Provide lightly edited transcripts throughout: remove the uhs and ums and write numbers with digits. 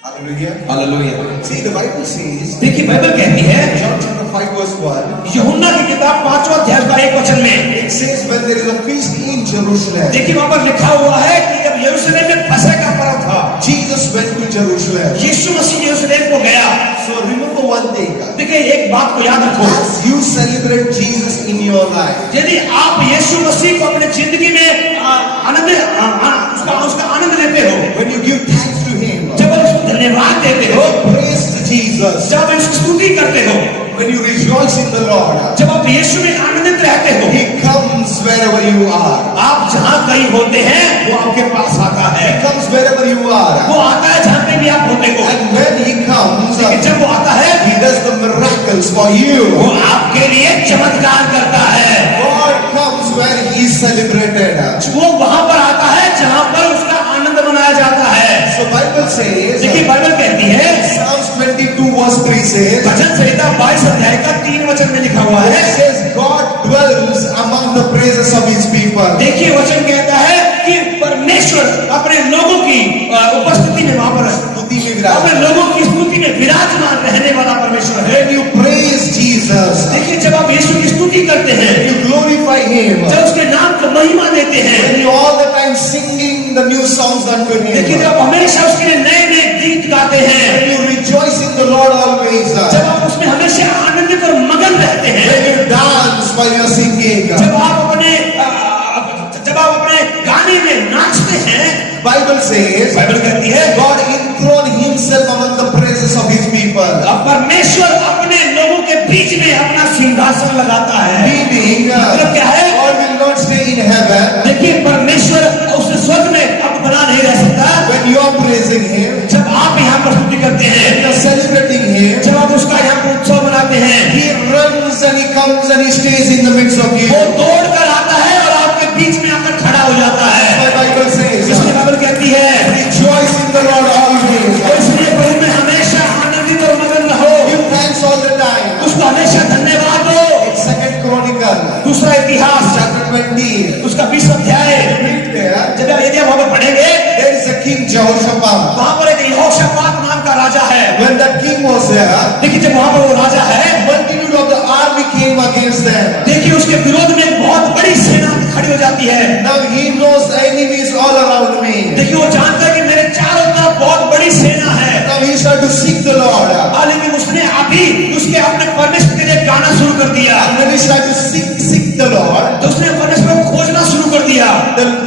Hallelujah. Hallelujah. See, the Bible says, देखिए Bible कहती है John chapter 5 verse 1, यूहन्ना की किताब 5वां अध्याय का 1 वचन में, it says, when there is a feast in Jerusalem, देखिए वहां पर लिखा हुआ है कि जब यरूशलेम में फसह का पर्व था, Jesus went to Jerusalem. यीशु मसीह यरूशलेम को गया। So remember one thing, देखिए एक बात को याद रखो, as you celebrate Jesus in your life, यदि आप यीशु मसीह को अपने जिंदगी में उसका आनंद लेते हो, when you give thanks to Him, जब आप उसको धन्यवाद देते हो, praise to Jesus, जब आप उसकी स्तुति करते हो, when you rejoice in the Lord, जब आप यीशु में आनंदित रहते हो, He comes wherever you are. आप जहां कहीं होते हैं वो आपके पास आता है, He comes wherever you are. वो आता है जहां पे भी आप होते हो। And when He comes, लेकिन जब वो आता है He does the miracles for you. वो आपके लिए चमत्कार करता है। God comes where He is celebrated. वो वहां पर आता है जहां पर उसका आनंद मनाया जाता है। So Bible says, देखिए बाइबल कहती है, Psalms 22 verse 3 says, भजन संहिता 22 अध्याय का 3 वचन में लिखा हुआ है, it says God dwells among the praises of His people. देखिए वचन कहता है कि परमेश्वर अपने लोगों की उपस्थिति में वहां पर स्तुति में विराज। अपने लोगों की स्तुति में विराजमान रहने वाला परमेश्वर है। When you praise Jesus, देखिए जब आप यीशु की स्तुति करते हैं, you glorify Him, जब उसके नाम को महिमा देते हैं, when you all the time singing the new songs unto देखिए Him, जब आप हमेशा उसके लिए नए नए गीत गाते हैं, when you rejoice in the Lord always, जब आप उसमें हमेशा आनंदित और मगन रहते हैं, when you dance while you are singing, जब आप अपने गाने में नाचते हैं, Bible says, बाइबल कहती है God enthroned Himself among the praises of His people. परमेश्वर अपने लोगों के बीच में अपना सिंहासन लगाता है। Meaning, मतलब क्या है? God will not stay in heaven देखिए परमेश्वर उस स्वर्ग में अब बना नहीं रह सकता। when you are praising Him, जब आप यहाँ पर स्तुति करते हैं, when you are celebrating Him. जब आप उसका यहाँ पर उत्सव मनाते हैं, He runs and He comes and He stays in the midst of you. वो दौड़ कर आता है और आपके बीच में आकर खड़ा हो जाता है। My Bible says, इसलिए बाइबल कहती है rejoice in the Lord always. और इसलिए प्रभु में हमेशा आनंदित और मगन रहो, Give thanks all the time. उसको हमेशा धन्यवाद दो। It's 2 Chronicle, दूसरा इतिहास chapter 20. उसका 20 अध्याय, Read there. जब यदि आप वहां पर पढ़ेंगे, There is a king Jehoshaphat. वहां पर एक यहोशापात नाम का राजा है। When that king was there, देखिए जब वहां पर वो राजा है, multitude of the army came against them. देखिए उसके विरोध में एक बहुत बड़ी सेना खड़ी हो जाती है। Now he knows the enemies all around me. देखिए वो जानता है कि मेरे चारों तरफ बहुत बड़ी सेना है। Now he started to seek the Lord. लेकिन उसने अभी उसके अपने परमेश्वर के लिए गाना शुरू कर दिया। And when he started to seek the Lord, तो उसने परमेश्वर को खोजना शुरू कर दिया।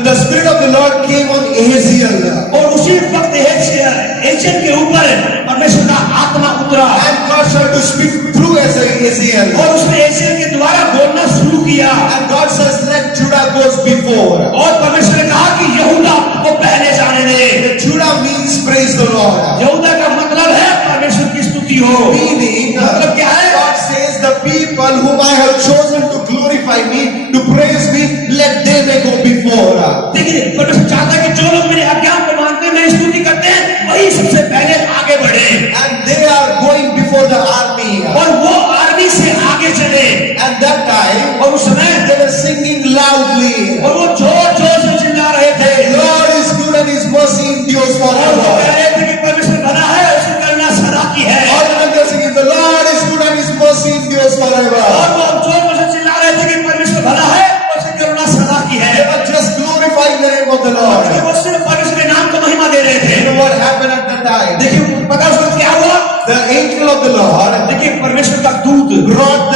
the Spirit of the Lord came on Ahaziel. और उसी वक्त एजेंट के ऊपर परमेश्वर का आत्मा उतरा And God started to speak through Ahaziel. और उसने एजेंट के द्वारा बोलना शुरू किया। And God says, let Judah goes before. और परमेश्वर ने कहा कि यहूदा को पहले जाने दे। Judah means praise the Lord. यहूदा का मतलब है परमेश्वर की स्तुति हो। Meaning, मतलब क्या है? God says the people whom I have chosen to glorify me, to praise me, let them go before. देखिए परमेश्वर चाहता है कि जो लोग मेरे आज्ञा को मानते हैं, मेरी स्तुति करते हैं, वही सबसे पहले आगे बढ़े। And they are going before the army. और वो आर्मी से आगे चले। And that time, और उस समय they were singing loudly. और वो जोर जोर से चिल्ला रहे थे, God is good and His mercy endures और वो forever. कह रहे थे कि परमेश्वर भला है, उसकी करुणा सदा की है। All of them they are singing, the Lord is good and His mercy endures और forever. वो जोर से चिल्ला रहे थे कि परमेश्वर भला है, उसकी करुणा सदा की है। They were just glorifying the name of the Lord. लेकिन वो सिर्फ परमेश्वर के नाम को महिमा दे रहे थे। You know what happened at that time? देखिए पता उसको क्या हुआ? The angel of the Lord देखिए परमेश्वर का दूत brought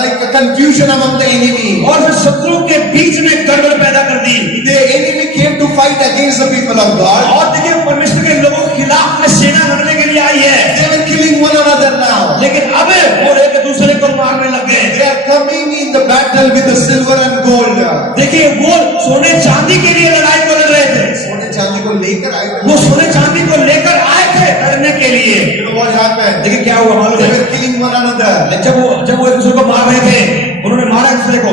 like a confusion among the enemy. और फिर शत्रुओं के बीच में गड़बड़ पैदा कर दी। The enemy came to fight against the people of God. और देखिए परमेश्वर के लोगों के खिलाफ में सेना लड़ने के लिए आई है। They were killing one another now. लेकिन अब वो एक दूसरे को मारने लग गए। They are coming in the battle with the silver and gold. देखिए वो सोने चांदी के लिए लड़ाई को लड़ रहे थे। सोने चांदी को लेकर आए थे. वो सोने चांदी को लेकर आए थे लड़ने के लिए। You know what happened? देखिए क्या हुआ मालूम They है? were killing one another. जब वो एक दूसरे को मार रहे थे, उन्होंने मारा एक दूसरे को।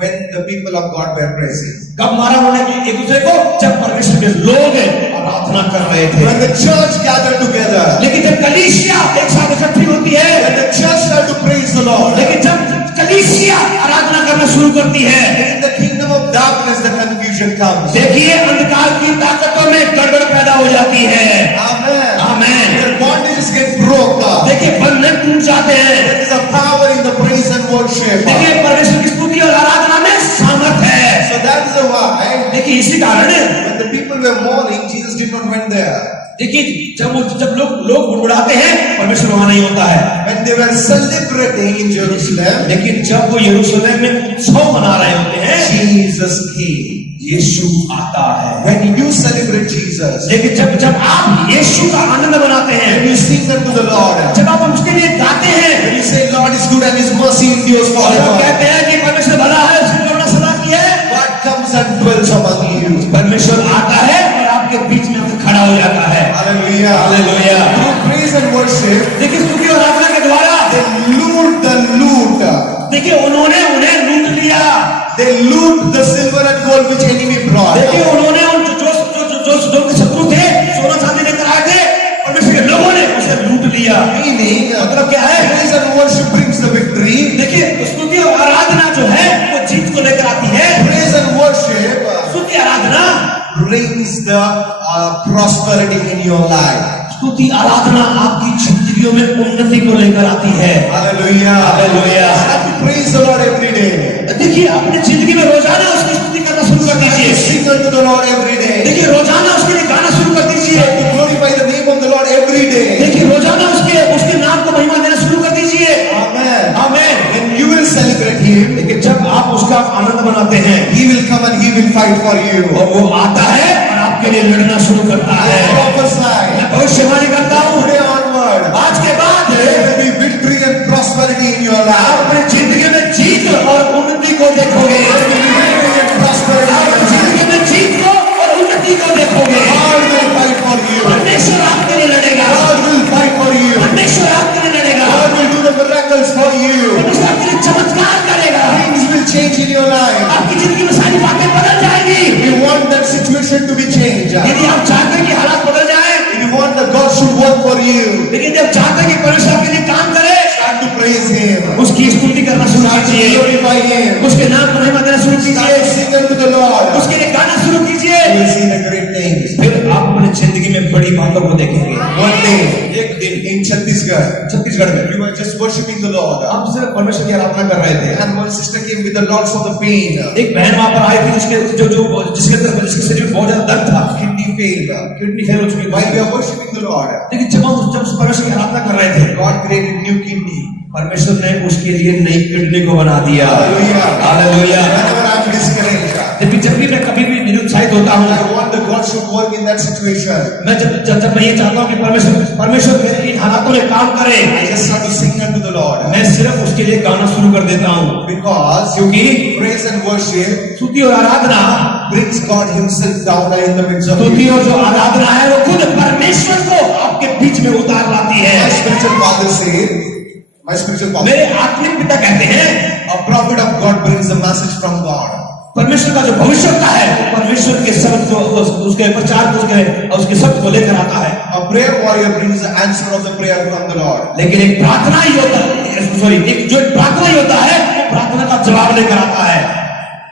When the people of God were praising. कब मारा उन्होंने एक दूसरे को? जब परमेश्वर के लोग आराधना कर रहे थे। When the church gathered together. लेकिन जब कलीसिया एक साथ इकट्ठी होती है, When the church started to praise the Lord. लेकिन जब कलीसिया आराधना करना शुरू करती है, In the kingdom of darkness the confusion comes. देखिए अंधकार की ताकतों में गड़बड़ पैदा हो जाती है। Amen. टूट जाते हैं। There is a power in the praise and worship. देखिए परमेश्वर की स्तुति और आराधना में सामर्थ है। So that is why देखिए इसी कारण when the people were mourning, Jesus did not went there. देखिए जब लोग बुड़बुड़ाते हैं परमेश्वर वहां नहीं होता है। When they were celebrating in Jerusalem, लेकिन जब वो यरूशलेम में उत्सव मना रहे होते हैं Jesus came. यीशु आता है। When you celebrate Jesus, लेकिन जब आप यीशु का आनंद मनाते हैं, when you sing unto the Lord, जब आप उसके लिए गाते हैं, when you say Lord is good and His mercy endures और forever, कहते हैं कि परमेश्वर भला है, उसकी करुणा सदा की है, God comes and dwells among you. परमेश्वर आता है और आपके बीच में आकर खड़ा हो जाता है। Hallelujah. Hallelujah. Through praise and worship, देखिए स्तुति और आराधना के द्वारा they loot the loot. देखिए उन्होंने उन्हें लूट लिया। They loot the silver and gold which enemy brought. देखिए उन्होंने जो शत्रु थे सोना चांदी लेकर आए थे, परमेश्वर के लोगों ने उसे लूट लिया। Meaning, मतलब क्या है? praise and worship brings the victory. देखिए स्तुति और आराधना जो है वो जीत को लेकर आती है। Praise and worship स्तुति आराधना brings the prosperity in your life. स्तुति आराधना आपकी जिंदगियों में उन्नति को लेकर आती है। Hallelujah. Hallelujah. Have to praise the Lord every day. देखिए अपनी जिंदगी में रोजाना उसकी स्तुति करना शुरू कर दीजिए। Sing unto the Lord every day. देखिए रोजाना उसके लिए गाना शुरू कर दीजिए। Have to glorify the name of the Lord every day. देखिए रोजाना उसके नाम को महिमा देना शुरू कर दीजिए। Amen. आमीन। When you will celebrate Him, लेकिन जब आप उसका आनंद मनाते हैं He will come and He will fight for you. और वो आता है और आपके लिए लड़ना शुरू करता है। I prophesy. मैं भविष्यवाणी करता हूँ Today onward, आज के बाद there will be victory and prosperity in your आप life. अपनी जिंदगी में जीत और उन्नति को देखोगे। There will be victory and prosperity. आप अपनी जिंदगी में जीत को और उन्नति को देखोगे। God will fight for you. परमेश्वर आपके लिए लड़ेगा। God will fight for you. परमेश्वर आपके लिए लड़ेगा। God will do the miracles for you. परमेश्वर आपके लिए चमत्कार करेगा। Things will change in your life. आपकी जिंदगी में सारी बातें बदल जाएंगी। You want that situation to be changed. यदि आप चाहते हैं कि हालात बदल जाए, You want that God should work for you. लेकिन जब चाहते हैं कि परमेश्वर आपके लिए काम करे, Start to praise Him. उसकी स्तुति करना शुरू Start to कीजिए। glorify Him. उसके नाम को महिमा देना शुरू Start कीजिए। to sing unto the Lord. उसके लिए गाना शुरू कीजिए। You will see the great things. फिर आप अपनी जिंदगी में बड़ी बातों को देखेंगे। One day, एक दिन in Chhattisgarh, छत्तीसगढ़ में we were just worshiping the Lord. हम सिर्फ परमेश्वर की आराधना कर रहे थे। And one sister came with the lots of the pain, एक बहन वहां पर आई थी जिसके शरीर में बहुत ज्यादा दर्द था, kidney failure. किडनी फेल हो चुकी While we थी। are worshiping the Lord, लेकिन जब उस परमेश्वर की आराधना कर रहे थे, God created new kidney. परमेश्वर ने उसके लिए नई किडनी को बना दिया। Hallelujah. Hallelujah. Whenever I'm discouraged, लेकिन जब भी मैं कभी भी निरुत्साहित होता हूँ, I want that God should work in that situation. मैं जब मैं ये चाहता हूँ कि परमेश्वर मेरे इन हालातों में काम करे, I just start to sing unto the Lord. मैं सिर्फ उसके लिए गाना शुरू कर देता हूँ। Because क्योंकि praise and worship स्तुति और आराधना, brings God Himself down in the midst of स्तुति you. और जो आराधना है वो खुद परमेश्वर को आपके बीच में उतार लाती है। My spiritual father said, my spiritual father, मेरे आत्मिक पिता कहते हैं, a prophet of God brings a message from God. परमेश्वर का जो भविष्यवक्ता है वो परमेश्वर के शब्द को, उसके प्रचार को, उसके शब्द को लेकर आता है। A prayer warrior brings the answer of the prayer from the Lord. लेकिन एक प्रार्थना योद्धा, एक जो प्रार्थना योद्धा है वो प्रार्थना का जवाब लेकर आता है।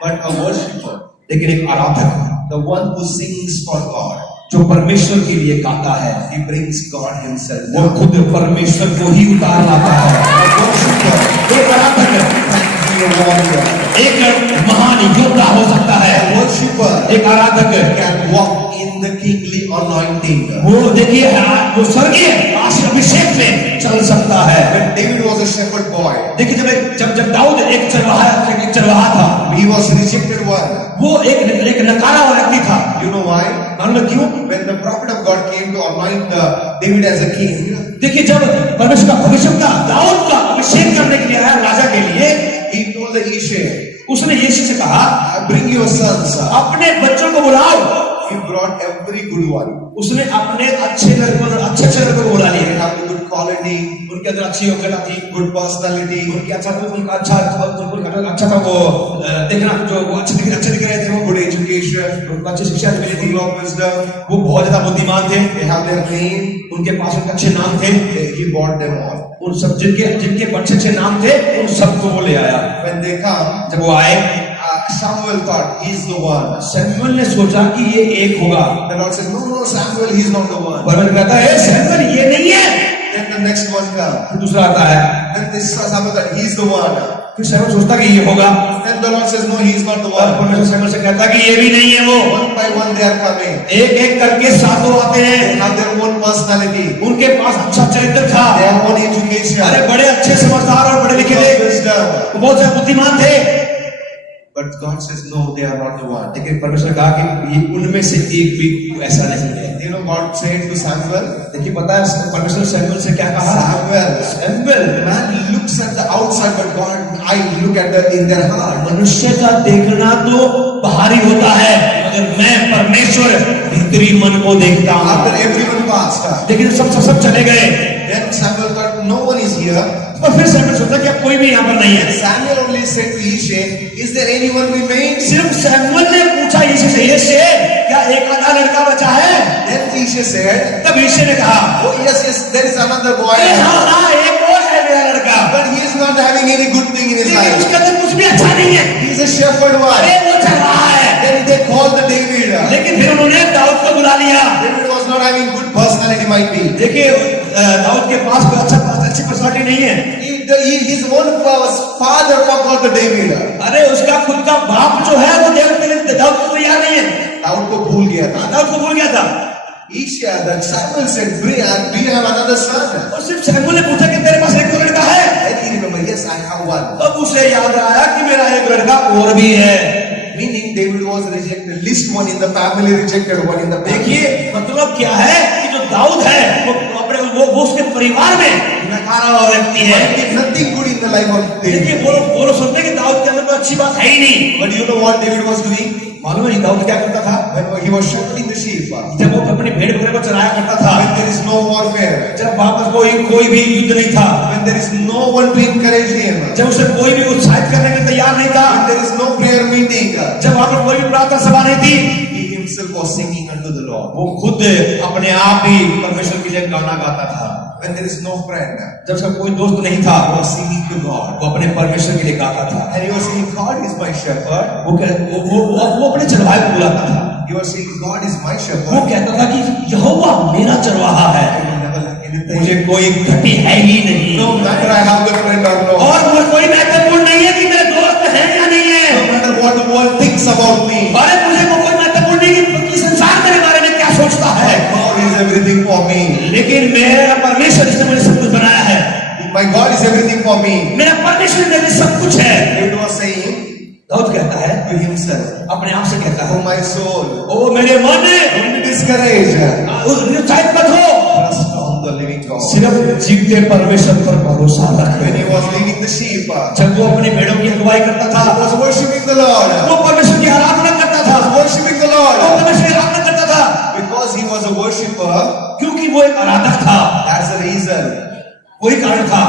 But a worshipper, लेकिन एक आराधक, the one who sings for God, जो परमेश्वर के लिए गाता है, he brings God Himself वो down. खुद परमेश्वर को ही उतार लाता है। A worshipper एक आराधक can be a warrior. एक महान योद्धा हो सकता है। A worshipper एक आराधक can walk in the kingly anointing. वो देखिए वो स्वर्गीय अभिषेक में चल सकता है। When David was a shepherd boy, देखिए जब दाऊद एक चरवाहा था, he was rejected one. वो एक नकारा हुआ व्यक्ति था। You know why? मालूम है क्यों? When the prophet of God came to anoint David as a king, देखिए जब परमेश्वर का भविष्यवक्ता दाऊद का अभिषेक करने के लिए आया राजा के लिए, he told the Ishe, उसने यीशु से कहा, bring your sons. अपने बच्चों को बुलाओ। He brought every good one. उसने अपने अच्छे लड़कों को बुला They लिया। have the good quality, उनके अंदर अच्छी योग्यता थी, good personality. उनकी अच्छा था, वो देखना जो वो अच्छे दिख रहे थे, वो Good education, उनको अच्छी शिक्षा मिली थी, full of wisdom. वो बहुत ज्यादा बुद्धिमान थे, They have their name. उनके पास उनके अच्छे नाम थे। He bought them all. उन सब जिनके अच्छे नाम थे उन सबको वो ले आया। When they come, जब वो आए, Samuel thought he's the one. Samuel ने सोचा कि ये एक होगा। The Lord said, no, Samuel, he's not the one. परमेश्वर कहता है सैमुअल ये नहीं है। Then the next one comes. फिर दूसरा आता है, Then this Samuel that he is the one. फिर शैमुएल सोचता कि ये होगा, Then the Lord says, no, he is not the और one. परमेश्वर शैमुएल से कहता कि ये भी नहीं है वो। One by one they are coming. एक एक करके सातों आते They हैं, have their own personality. उनके पास अच्छा चरित्र था, They have own education. अरे बड़े अच्छे समझदार और पढ़े लिखे थे, Wisdom. वो बहुत से बुद्धिमान थे। But God says, no, they are not the one. लेकिन परमेश्वर ने कहा कि ये उनमें से एक भी ऐसा नहीं है। You know, God said to Samuel, देखिए पता है परमेश्वर ने शैमुएल से क्या कहा? Samuel, man looks at the outside, but God, I look at the in their heart. मनुष्य का देखना तो बाहरी होता है, मगर मैं परमेश्वर भीतरी मन को देखता हूँ। After everyone passed, लेकिन सब चले गए, then Samuel thought, no one is here. तो फिर शैमुएल सोचा कि अब कोई भी यहाँ पर नहीं है। Samuel only said to Ishe, is there anyone remains? सिर्फ शैमुएल ने पूछा यीशु से, यीशु क्या एक आधा लड़का बचा है? Then Ishe said, तब यीशु ने कहा, oh yes, there is another boy. हाँ एक और है मेरा लड़का, But he is not having any good thing in his लेकिन life. उसके अंदर कुछ भी अच्छा नहीं है। He is a shepherd one. अरे वो चल रहा है। Then they called the David. लेकिन फिर उन्होंने दाऊद को बुला लिया। David was not having good personality, might be. देखिए दाऊद के पास कोई अच्छी पर्सनालिटी नहीं है। His own father forgot the David. अरे उसका खुद का बाप जो है वो दाऊद को तैयार नहीं है, दाऊद को भूल गया था. दाऊद को भूल गया था। Isha, that Samuel said, do you have another son? और सिर्फ शैमुएल ने पूछा कि तेरे पास एक और लड़का है? Then he remembered, yes, I have one. अब उसे याद आया कि मेरा एक लड़का और भी है। Meaning David was rejected. Least one in the family rejected, one in the family. देखिए मतलब क्या है कि जो दाऊद है वो उसके परिवार में नकारा हुआ व्यक्ति है। Nothing good in the life of David. देखिए वो लोग सोचते हैं कि दाऊद के अंदर कोई अच्छी बात है ही नहीं। But you know what David was doing? मालूम है दाऊद क्या करता था? When he was shepherding the sheep. जब वो अपनी भेड़ बकरे को चराया करता था, When there is no warfare. जब वहां पर कोई भी युद्ध नहीं था, When there is no one to encourage him. जब उसे कोई भी उत्साहित करने के तैयार नहीं था, When there is no prayer meeting. जब वहां पर कोई भी प्रार्थना सभा नहीं थी, He himself was singing unto the Lord. वो खुद अपने आप ही परमेश्वर के लिए गाना गाता था। When there is no friend. जब उसका कोई दोस्त नहीं था, He was singing to God. वो अपने परमेश्वर के लिए गाता था। And he was saying, God is my shepherd. वो अपने चरवाहे को बुलाता था। He was saying, God is my वो shepherd. कहता था कि यहोवा मेरा चरवाहा है, I will never lack anything. मुझे कोई घटी है ही नहीं। No matter I have the friend or no. और मुझे कोई महत्वपूर्ण नहीं है कि मेरे दोस्त हैं या नहीं है। No matter what the world thinks about me. अरे मुझे वो कोई महत्वपूर्ण नहीं कि संसार मेरे बारे में क्या सोचता है। God is everything for me. लेकिन मेरा परमेश्वर जिसने मुझे सब कुछ बनाया है, My God is everything for me. मेरा परमेश्वर मेरे लिए सब कुछ है। David was saying दाऊद कहता है to himself, अपने आप से कहता oh है, my soul, ओ मेरे मन, don't be discouraged. निरुत्साहित मत हो, Trust on the living God. सिर्फ जीवते परमेश्वर पर भरोसा रख। When he was leading the sheep, he जब वो अपनी भेड़ों की अगुवाई करता था, was worshiping the Lord. वो परमेश्वर की आराधना करता था, He was worshiping the वो Lord. परमेश्वर की आराधना करता था, Because he was a worshipper, क्योंकि वो एक आराधक था। that's the reason. वही कारण था,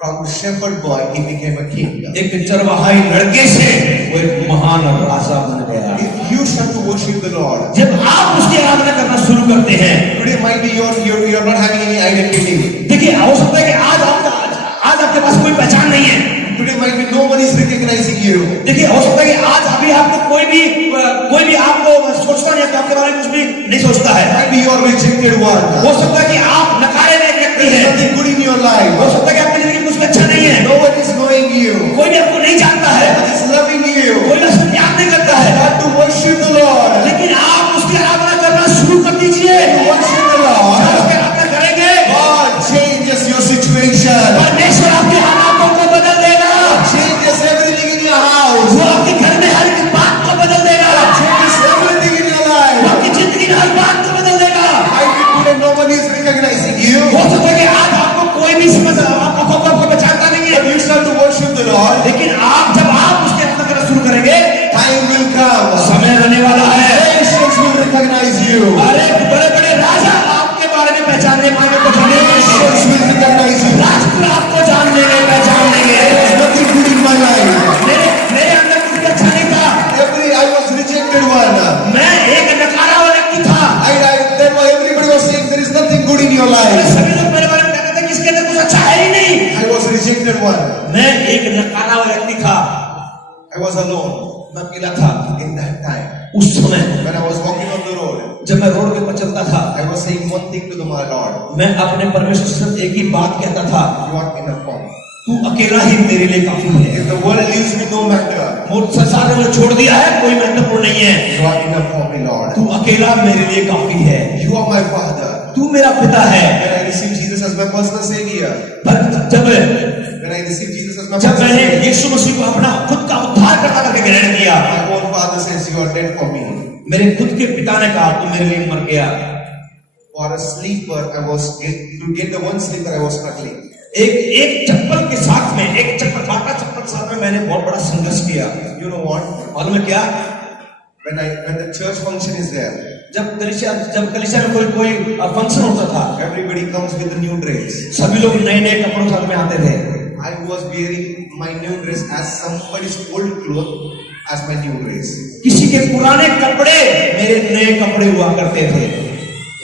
From shepherd boy, he became a king. एक चरवाहाई लड़के से वो एक महान राजा बन गया। If you start to worship the Lord, जब आप उसकी आराधना करना शुरू करते हैं, today might be you're not having any identity. देखिए हो सकता है कि आज आपके पास कोई पहचान नहीं है। Today might be no one is recognizing you. देखिए हो सकता है कि आज अभी आपको कोई भी आपको सोचता नहीं है, आपके बारे में कुछ भी नहीं सोचता है। Might be you are rejected one. हो सकता है कि आप नकारे में एक व्यक्ति There is हैं। nothing good in your life. हो सकता है कि आपकी जिंदगी में कुछ अच्छा नहीं है, No one is knowing you. कोई भी आपको नहीं जानता है, No one is loving you. कोई भी आपसे प्यार नहीं करता है, Start to worship the Lord. लेकिन आप उसकी आराधना करना शुरू कर दीजिए। Worship the जब Lord. उसकी आराधना करेंगे, God changes your situation. परमेश्वर आपके हालातों को बदल देगा, Changes everything in your house. वो आपके घर में हर एक बात को बदल देगा, Changes everything in your वो life. आपकी जिंदगी में हर बात को बदल देगा। Might be today no one is recognizing you. हो सकता है कि आज आपको कोई भी समझ आपको पहचानता नहीं है, But you start to worship the Lord. लेकिन जब आप उसकी आराधना करना शुरू करेंगे, Time will come. समय आने वाला है। Nations will recognize you. अरे बड़े बड़े राजा आपके बारे में पहचानने पाएंगे, Nations will recognize you. राष्ट्र आपको जान लेंगे, पहचान लेंगे। There is nothing good in my life. मेरे अंदर कुछ भी अच्छा नहीं था, I was rejected one. मैं एक नकारा हुआ व्यक्ति था। Then everybody was saying there is nothing good in your life. सभी लोग मेरे बारे में कहते थे कि इसके अंदर कुछ अच्छा है ही नहीं। I was rejected one. मैं एक नकारा हुआ व्यक्ति था, I was alone मैं अकेला था। in that time. उस समय when I was walking on the road, जब मैं रोड के ऊपर चलता था, I was saying one thing to my Lord. मैं अपने परमेश्वर से सिर्फ एक ही बात कहता था, You are enough for me. तू अकेला ही मेरे लिए काफी है। If the world leaves me, no matter. संसार ने मुझे छोड़ दिया है, कोई महत्वपूर्ण नहीं है। You are enough for me, Lord. तू अकेला मेरे लिए काफी है। You are my Father. तू मेरा पिता है। When I received Jesus as my personal Savior, जब when I received Jesus as my जब personal मैंने Savior, यीशु मसीह को अपना खुद का उद्धारकर्ता करके ग्रहण किया, my own Father says, "You are dead for me." मेरे खुद के पिता ने कहा, तू मेरे लिए मर गया। For a sleeper, to get the one sleeper, I was struggling. एक चप्पल के साथ में, एक चप्पल बाटा चप्पल के साथ में मैंने बहुत बड़ा संघर्ष किया। You know what? मालूम है क्या? When the church function is there, जब कलीसिया में कोई फंक्शन होता था, everybody comes with a new dress. सभी लोग नए नए कपड़ों साथ में आते थे। I was wearing my new dress as somebody's old clothes as my new dress. किसी के पुराने कपड़े मेरे नए कपड़े हुआ करते थे।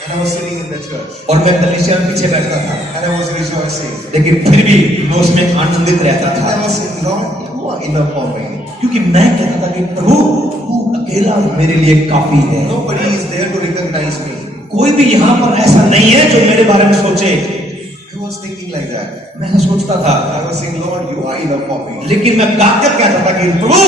And I was sitting in the church. और मैं कलीसिया में पीछे बैठता था। And I was rejoicing. लेकिन फिर भी मैं उसमें आनंदित रहता And I था। was saying, Lord, you are enough for me. क्योंकि मैं कहता था कि प्रभु तू अकेला मेरे लिए काफी है। Nobody is there to recognize me. कोई भी यहाँ पर ऐसा नहीं है जो मेरे बारे में सोचे। I was thinking like that. मैं ऐसा सोचता था। I was saying, Lord, you are enough for me. लेकिन मैं गाकर कहता था कि प्रभु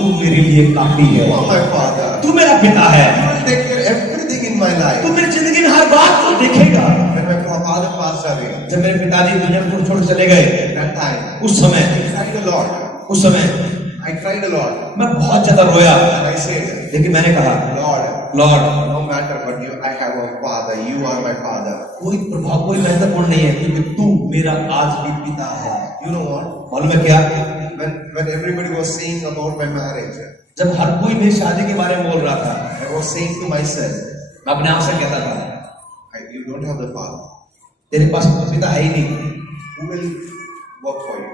तू मेरे लिए काफी है। You are my Father. तू मेरा पिता है। You will take care of everything in my life. तू मेरी जिंदगी में हर बात को देखेगा। When my father passed away, जब मेरे पिताजी दुनिया को छोड़ चले गए, that time, उस समय I cried a lot. उस समय I cried a lot. मैं बहुत ज्यादा रोया। And I said, लेकिन मैंने कहा, Lord, Lord no matter what I have a father. You are my father. कोई प्रभाव कोई महत्वपूर्ण नहीं है, क्योंकि तू मेरा आज भी पिता है। You know what? मालूम है क्या? When everybody was saying about my marriage, जब हर कोई मेरी शादी के बारे में बोल रहा था, I was saying to myself, मैं अपने आप से कहता था, you don't have the father. तेरे पास कोई पिता है ही नहीं। Who will work for you?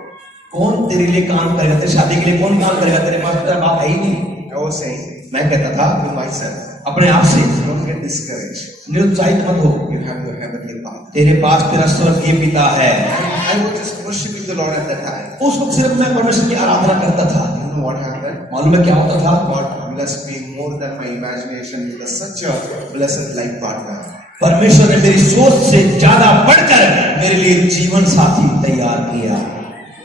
कौन तेरे लिए काम करेगा? तेरी शादी के लिए कौन काम करेगा? तेरे पास पिता बाप है ही नहीं। I was saying मैं कहता था to myself, अपने आप से, don't get discouraged. निरुत्साहित मत हो, You have your heavenly father. तेरे पास तेरा स्वर्गीय पिता है। I was just worshiping the Lord at that time. उस वक्त सिर्फ मैं परमेश्वर की आराधना करता था। You know what happened? मालूम है क्या होता था? God blessed me more than my imagination with such a blessed life partner. परमेश्वर ने मेरी सोच से ज्यादा बढ़कर मेरे लिए जीवन साथी तैयार किया।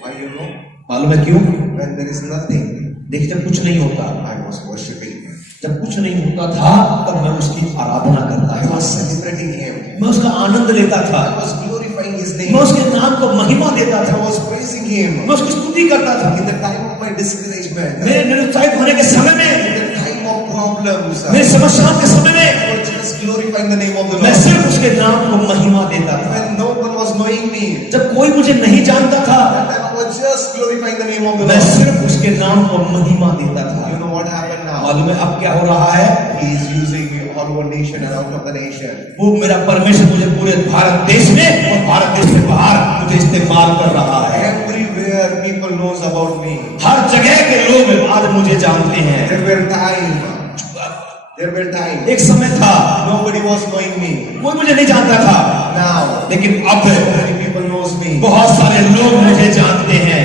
Why you know? मालूम है क्यों? When there is nothing, देखिए, जब कुछ नहीं होता, I was worshiping Him. जब कुछ नहीं होता था, तब मैं उसकी आराधना करता I था, was celebrating Him. मैं उसका आनंद लेता था, I was glorifying His मैं name. उसके नाम को महिमा देता I था, was praising Him. मैं उसकी स्तुति करता था। In the time of my discouragement, मेरे निरुत्साहित होने के समय में, in the time of problems, मेरी समस्याओं के समय में, I was just glorifying the name of the मैं Lord. सिर्फ उसके नाम को महिमा देता था। When no one was knowing me, जब कोई मुझे नहीं जानता था, that time I was just glorifying the name of the मैं Lord. सिर्फ उसके नाम को महिमा देता था। You know what happened now? मालूम है अब क्या हो रहा है? He is using me all over nation and out of the nation. वो मेरा परमेश्वर मुझे पूरे भारत देश में और भारत देश से बाहर मुझे इस्तेमाल कर रहा है। Everywhere people knows about me. हर जगह के लोग आज मुझे जानते हैं। There were time. एक समय था Nobody was knowing me. कोई मुझे नहीं जानता था, Now, लेकिन अब many people knows me. बहुत सारे लोग मुझे जानते हैं।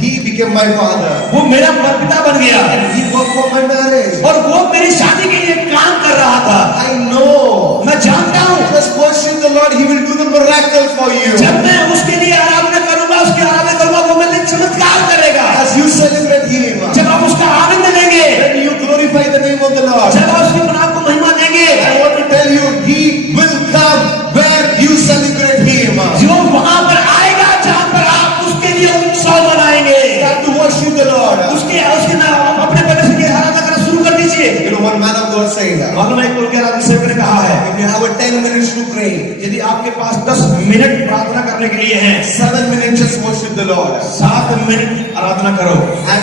He became my father. वो मेरा पिता बन गया He worked for my marriage. और वो मेरी शादी के लिए काम कर रहा था। I know. मैं जानता हूँ, Just worship the Lord. He will do the miracle for you. जब मैं उसके लिए आराधना करूंगा, उसकी आराधना करूंगा, वो मेरे लिए चमत्कार करेगा। As you celebrate Him, जब आप उसका आनंद लेंगे, when you glorify the name of the Lord, जब आप उसके नाम को महिमा देंगे, I want to tell you, He will come where you celebrate Him. जो वहां पर आएगा जहां पर आप उसके लिए उत्सव मनाएंगे। Start to worship the Lord. उसके नाम अपने परमेश्वर की आराधना करना शुरू कर दीजिए। You know, one man of God saying that. मालूम है कोई आराधना सेवक ने कहा है, If you have a 10 minutes to pray, यदि आपके पास 10 मिनट प्रार्थना करने के लिए हैं, 7 minutes just worship the Lord. 7 minute आराधना करो And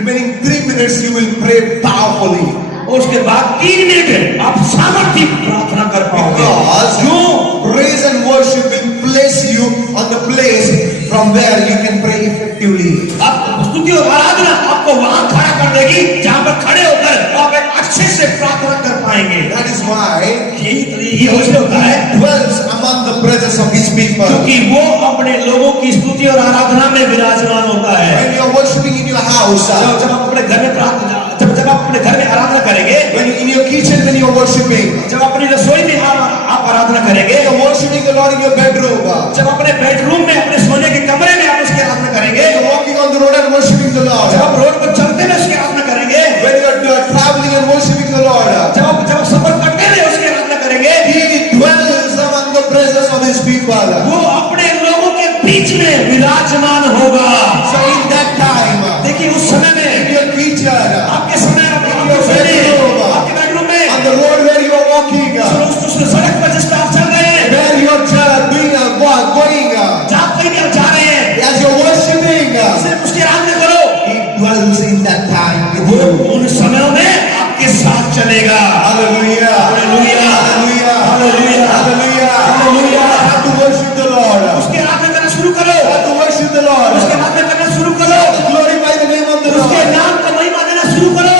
remaining 3 minutes you will pray powerfully. और उसके बाद 3 मिनट आप सामर्थ्य प्रार्थना कर पाओगे। Because you praise and worship will place you on the place from where you can pray effectively. आप स्तुति और आराधना आपको वहां खड़ा कर देगी जहां पर खड़े होकर आप एक अच्छे से प्रार्थना कर पाएंगे। That is why यही होता है, dwells among the presence of His people. क्योंकि वो अपने लोगों की स्तुति और आराधना में विराजमान होता है। When you are worshiping in your house, जब आप अपने घर में प्रार्थना, जब आप अपने घर में आराधना करेंगे, when in your kitchen, when you're worshiping, जब अपनी रसोई में आप आराधना करेंगे, you're worshiping the Lord in your bedroom, जब अपने बेडरूम में अपने सोने के कमरे में आप उसकी आराधना करेंगे, you're walking on the road and worshiping the Lord, जब आप रोड पर चलते हुए उसकी आराधना करेंगे, when you're traveling and worshiping the Lord, जब आप सफर करते हुए उसकी आराधना करेंगे, He dwells among the presence of His people. वो अपने लोगों के बीच में विराजमान होगा। So in that time, देखिए उस समय में in your kitchen, आपके समय आपके बेडरूम में on the road where you are walking, उस सड़क पर जिस पर आप चल रहे हैं, where you are going, जहाँ कहीं भी आप जा रहे हैं, as you're worshiping, सिर्फ उसकी आराधना करो, He dwells in that time with वो you. उन समयों में आपके साथ चलेगा। Hallelujah. Hallelujah, Hallelujah. Hallelujah, Hallelujah. Hallelujah. Have to worship the Lord. उसकी आराधना करना शुरू करो, Have to worship the Lord. उसकी आराधना करना शुरू करो, Glorify the name of the उसके Lord. नाम का महिमा देना शुरू करो।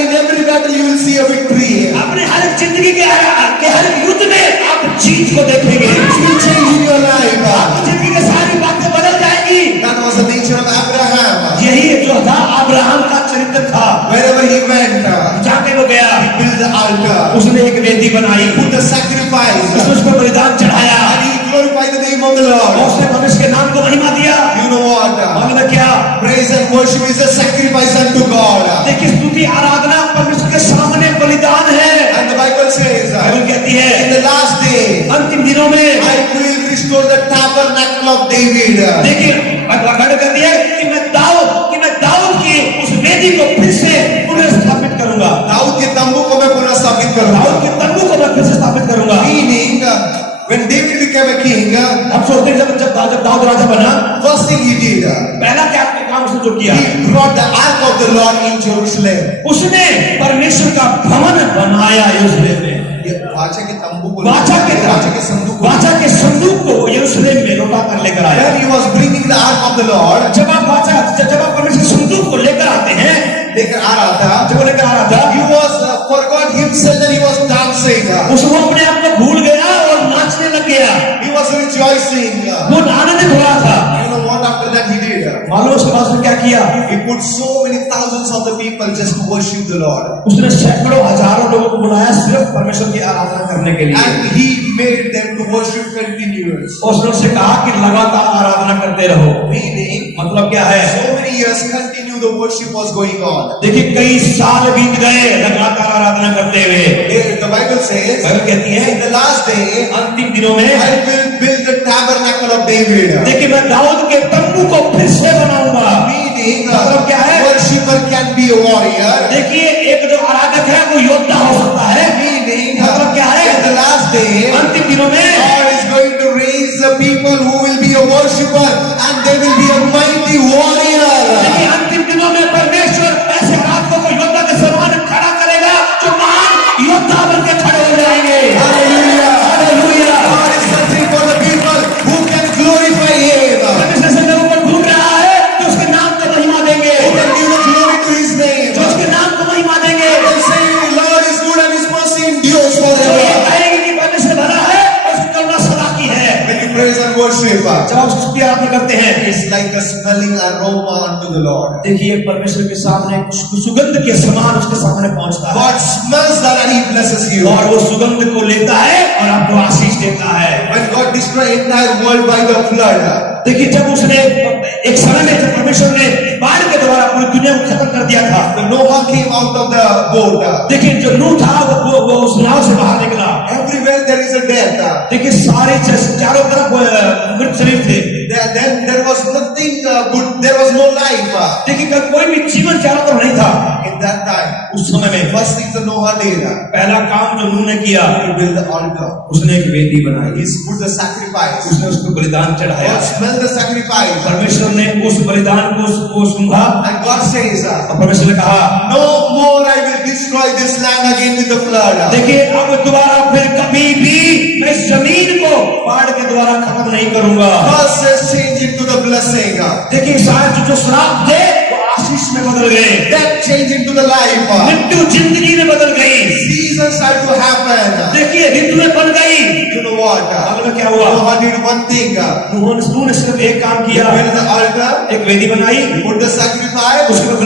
In every battle you will see a victory. अपने हर एक जिंदगी के हर एक युद्ध में आप जीत को देखेंगे। It will change in your life. आपकी जिंदगी की सारी बातें बदल जाएगी। That was the nature of Abraham. यही जो था अब्राहम का चरित्र था। Wherever he went, जहाँ पे वो गया, he built the altar, उसने एक वेदी बनाई, put the sacrifice, उसने उस पर बलिदान चढ़ाया, and he glorified the name of the और Lord. उसने परमेश्वर के नाम को महिमा दिया। You know what? मालूम है क्या? Praise and worship is a sacrifice unto God. देखिए स्तुति आराधना परमेश्वर के सामने बलिदान है। And the Bible says, Bible कहती है in the last day, अंतिम दिनों में I will restore the tabernacle of David. देखिए बाइबल कहती है कि मैं दाऊद की उस वेदी को फिर से पुनर्स्थापित करूंगा। दाऊद के तंबू को मैं पुनः स्थापित करूंगा। दाऊद के तंबू को मैं फिर से स्थापित करूंगा। Meaning, when David became a king, हम सोचते हैं जब दाऊद राजा बना, first thing he did, पहला क्या काम उसने जो किया, he brought the ark of the Lord in Jerusalem. उसने परमेश्वर का भवन बनाया यरूशलेम में। वाचा के तंबू को, वाचा के संदूक को यरूशलेम में लौटा कर लेकर आया। When he was bringing the ark of the Lord, जब आप परमेश्वर संदूक को लेकर आते हैं, लेकर आ रहा था, जब वो लेकर आ रहा था, he was forgot himself and he was dancing. उसको अपने आप को भूल गया और नाचने लग गया। He was rejoicing. वो आनंदित हो रहा था। You know what? After that he did. मालूम उसके बाद उसने क्या किया? He put so many thousands of the people just to worship the Lord. उसने सैकड़ों हजारों लोगों को बुलाया सिर्फ परमेश्वर की आराधना करने के लिए। And he made them to worship continuous. उसने उससे कहा कि लगातार आराधना करते रहो। Meaning, मतलब क्या है? so many years continue the worship was going on. देखिए कई साल बीत गए लगातार आराधना करते हुए। The Bible says, बाइबल कहती है in the last day, अंतिम दिनों में I will build the tabernacle of David. देखिए मैं दाऊद के तंबू को फिर से बनाऊंगा। Meaning, मतलब क्या है? worshipper can be a warrior. देखिए एक जो आराधक है वो योद्धा हो सकता है। Meaning, मतलब क्या है? in the last day, अंतिम दिनों में God is going to raise the people who will be a worshipper and they will be a mighty warrior. देखिए अंतिम दिनों में परमेश्वर ऐसे आराधकों को योद्धा के समान खड़ा करेगा जो महान योद्धा बनकर खड़े हो जाएंगे। Hallelujah. Hallelujah. God is searching for the people who can glorify Him. परमेश्वर ऐसे लोगों को ढूंढ रहा है जो उसके नाम को महिमा देंगे, Who can give the glory to His name. जो उसके नाम को महिमा देंगे, And say, Lord is good and His mercy endures जो ये forever. कहेंगे कि परमेश्वर भला है और उसकी करुणा सदा की है। When you praise and worship, जब आप स्तुति आराधना करते हैं, it's like a smelling aroma unto the Lord. देखिए परमेश्वर के सामने सुगंध के समान उसके सामने पहुंचता है God smells that and He blesses you. और वो सुगंध को लेता है और आपको आशीष देता है। When God destroyed the entire world by the flood, देखिए जब उसने एक समय में जब परमेश्वर ने बाढ़ के द्वारा पूरी दुनिया को खत्म कर दिया था, the Noah came out of the boat. देखिए जो नूह था वो उस नाव से बाहर निकला। Everywhere there is a death. देखिए सारे चारों तरफ मृत शरीर थे। Then there was nothing good. There was no life. देखिए कोई भी जीवन चारों तरफ नहीं था In that time, उस समय में। first thing the Noah did, पहला काम जो नूह ने किया, he built the altar. उसने एक वेदी बनाई, He put the sacrifice. उसने उसको बलिदान चढ़ाया। God smelled the sacrifice. परमेश्वर ने उस बलिदान को सूंघा And God says, और परमेश्वर ने कहा no more I will destroy this land again with the flood. देखिए अब दोबारा फिर कभी भी मैं इस जमीन को बाढ़ के द्वारा खत्म नहीं करूंगा। God says change it to the blessing. देखिए शायद जो श्राप थे वो आशीष आशीष में बदल गए, Death changed into the life. मृत्यु जिंदगी में बदल गई। Seasons started to happen. देखिए ऋतुएं बन गई। You know what? मालूम है क्या हुआ? Noah did one thing. नूह ने सिर्फ एक काम किया, Built the altar, एक वेदी बनाई, put the sacrifice. उसके बाद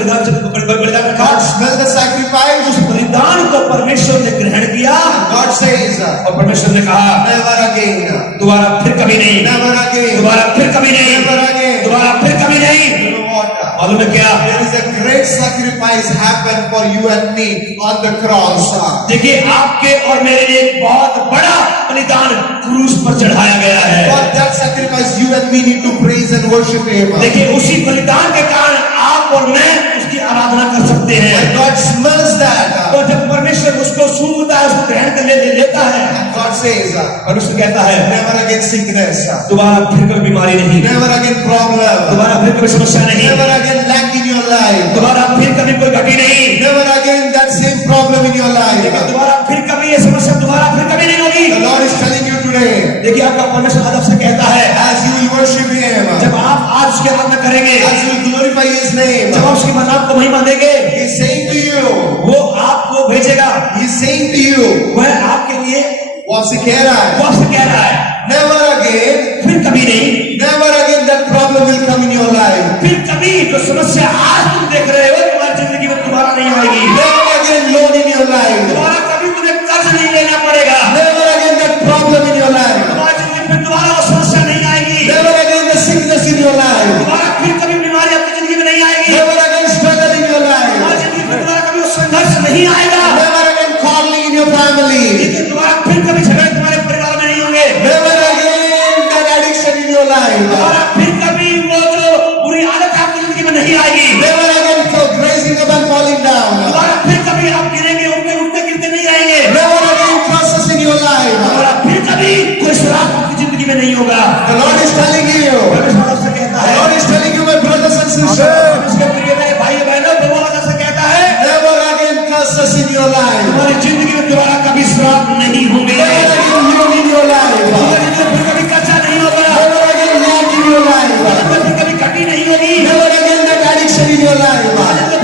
बलिदान रखा। God smelled the sacrifice. उस बलिदान को परमेश्वर ने ग्रहण किया God says, और परमेश्वर ने कहा never again. दोबारा फिर कभी नहीं, Never again. दोबारा फिर कभी नहीं, Never again. दोबारा फिर कभी नहीं। You know what? मालूम है क्या? There is a great sacrifice happened for you and me on the cross. देखिए आपके और मेरे लिए एक बहुत बड़ा बलिदान क्रूस पर चढ़ाया गया है। For that sacrifice, you and me need to praise and worship Him. देखिए उसी बलिदान के कारण आप और मैं उसकी आराधना कर सकते हैं। And God smells that. तो जब परमेश्वर उसको सूंघता है, उसको ग्रहण कर लेता है, And God says, परमेश्वर कहता है never again sickness. दोबारा फिर कभी बीमारी नहीं, Never again problem. दोबारा फिर कभी समस्या नहीं, Never again lack in your life. दोबारा फिर कभी कोई घटी नहीं, Never again that same problem in your life. दोबारा फिर कभी ये समस्या दोबारा फिर कभी नहीं होगी। The Lord is telling you today, देखिए आपका परमेश्वर आज आपसे कहता है, as you will worship Him, जब आप आज उसकी आराधना करेंगे, as you will glorify His name, जब आप उसके नाम को महिमा देंगे, He is saying to you, वो आपको भेजेगा, He is saying to you, वह आपके लिए वो आपसे कह रहा है, वो आपसे कह रहा है never again, फिर कभी नहीं, never again that problem will come in your life. फिर कभी जो समस्या आज तुम देख रहे हो तुम्हारी जिंदगी में दोबारा नहीं आएगी। Never again loan in your life. दोबारा कभी तुम्हें कर्ज नहीं लेना पड़ेगा। Never again that problem in your life. तुम्हारी जिंदगी में दोबारा वो समस्या नहीं आएगी। Never again the sickness in your life. दोबारा फिर कभी बीमारी आपकी जिंदगी में नहीं आएगी। Never again struggle in your life. तुम्हारी जिंदगी में दोबारा कभी वो संघर्ष नहीं आएगा। Never again quarreling in your family. लेकिन दोबारा फिर कभी झगड़े तुम्हारे परिवार में नहीं होंगे। Never again that addiction in your life. दोबारा फिर कभी वो जो बुरी आदत आपकी जिंदगी में नहीं आएगी। Never again for raising up and falling down. दोबारा फिर कभी आप गिरेंगे, उठते गिरते नहीं रहेंगे। Never again process in your life. दोबारा फिर कभी कोई श्राप आपकी जिंदगी में नहीं होगा। The Lord is telling you. परमेश्वर आपसे कहता The है, Lord is telling you, my brothers and sisters. उसके प्रिय मेरे भाई बहनों, प्रभु आपसे कहता है Never again curses in your life. तुम्हारी जिंदगी में दोबारा कभी श्राप नहीं होंगे। Never again loan in your life. तुम्हारी जिंदगी में फिर कभी कर्जा नहीं होगा। Never again lack in your life. फिर कभी कटी नहीं होगी। Never again that addiction in your life.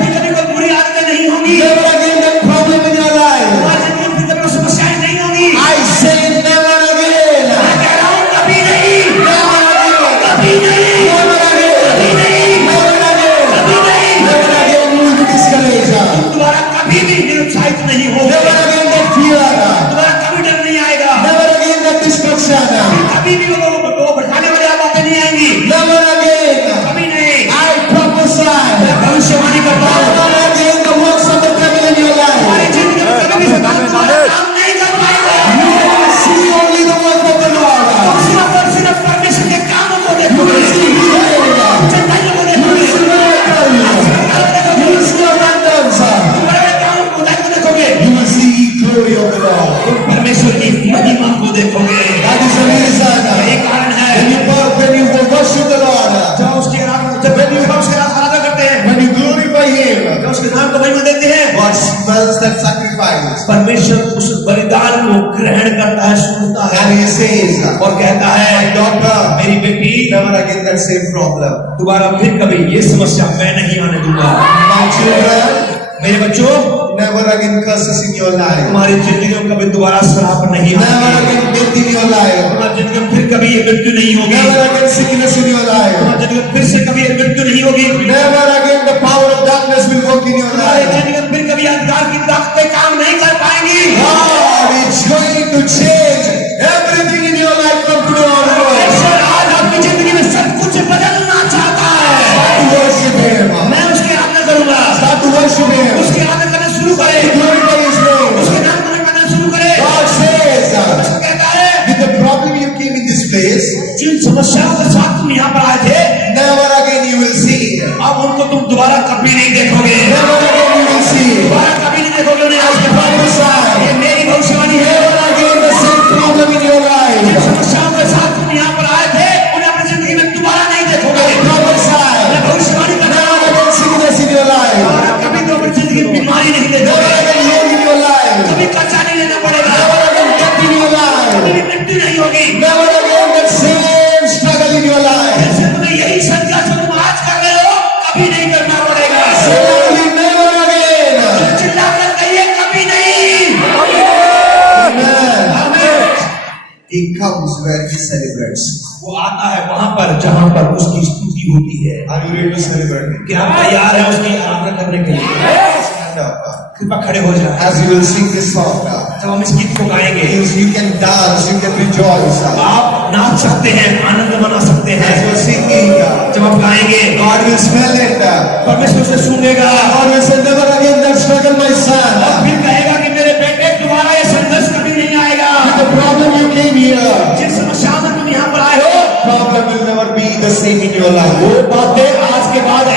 फिर कभी कोई बुरी आदतें नहीं होंगी। Never again that problem in your life. तुम्हारी जिंदगी में फिर कभी कोई समस्याएं नहीं होंगी। I say never again. मैं कह रहा हूँ कभी नहीं, Never again. कभी नहीं, Never again. कभी नहीं, Never again. कभी नहीं। Never again you will be discouraged. तुम दोबारा कभी भी निरुत्साहित नहीं होगे। Never again that fear. दोबारा कभी डर नहीं आएगा। Never again that destruction. कभी भी वो भटकाने वाली बातें नहीं आएंगी। Never again. कभी नहीं। I prophesy. मैं भविष्यवाणी करता हूँ, Never again the works of the devil in your life. हमारी जिंदगी में कभी भी शैतान तुम्हारा काम नहीं कर पाएगा। You will see only the work of the Lord. तुम सिर्फ और सिर्फ परमेश्वर के कामों को You देखोगे, will see healing. चट्टानों को You will देखोगे, see miracles. You will see abundance. बड़े कामों को देखोगे, You will see glory of the Lord. तुम परमेश्वर की महिमा को देखोगे। That is the reason. यही कारण है When you worship the Lord, जब उसकी आराधना करते हैं, when you glorify Him, जब उसके नाम को महिमा देते हैं, God smells that sacrifice. परमेश्वर उस बलिदान को ग्रहण करता है, सुनता है And He says, और कहता है, my daughter, मेरी बेटी never again that same problem. दोबारा फिर कभी ये समस्या मैं नहीं आने दूंगा। My children, मेरे बच्चों, never again curses in your life. तुम्हारी जिंदगी में कभी दोबारा श्राप नहीं Never आएगा। again death in your life. तुम्हारी जिंदगी में फिर कभी ये मृत्यु नहीं होगी। Never again sickness in your life. तुम्हारी जिंदगी में फिर से कभी ये मृत्यु नहीं होगी। Never again the power of darkness will work in your तुम्हारी life. जिंदगी में फिर कभी अंधकार की ताकतें काम नहीं कर पाएंगी। God is going to change everything in your life from today onwards. परमेश्वर आज आपकी जिंदगी में सब कुछ बदलना चाहता है। Start to worship Him. मैं उसकी आराधना करूंगा। Start to worship Him. उसकी आराधना करना शुरू करें, Glorify His name. उसके नाम को करना शुरू करें। God says, परमेश्वर कहता है, with the problem you came in this place, जिन समस्याओं के साथ तुम यहाँ पर आए थे, never again you will see. अब उनको तुम दोबारा कभी नहीं देखोगे। Never again you will see. दोबारा कभी नहीं देखोगे उन्हें। आज के बाद Prophesy. ये मेरी भविष्यवाणी है। Never again the same problem in your Jin life. समस्याओं के साथ तुम यहाँ पर आए थे, उन्हें अपनी जिंदगी में दोबारा नहीं देखोगे। Prophesy. मैं भविष्यवाणी कर रहा Never हूँ, again sickness in your life. दोबारा कभी तो अपनी जिंदगी में बीमारी नहीं Never देखोगे। again loan in your life. कभी कर्जा नहीं लेना पड़ेगा। Never again death in your कभी life. मृत्यु नहीं होगी। Never again that same struggle in your life. जैसे तुम्हें यही संघर्ष जो तुम आज कर रहे हो, कभी नहीं करना पड़ेगा। is where he celebrates. वो आता है वहां पर जहां पर उसकी स्तुति होती है। Are you ready to celebrate? क्या आप तैयार हैं उसकी आराधना करने के लिए? Stand up. कृपया खड़े हो जाए। As you will sing this song now, जब हम इस गीत को गाएंगे you can dance, you can rejoice. आप नाच सकते हैं, आनंद मना सकते हैं। As you're singing, जब आप गाएंगे God will smell it. परमेश्वर से सुनेगा God will say, never again that struggle, my और son. फिर कहेगा कि मेरे बेटे दोबारा ये संघर्ष कभी नहीं आएगा। The problem you came here, जिस समस्या में तुम यहाँ पर आए हो problem will never be the same in your life. वो बातें आज के बाद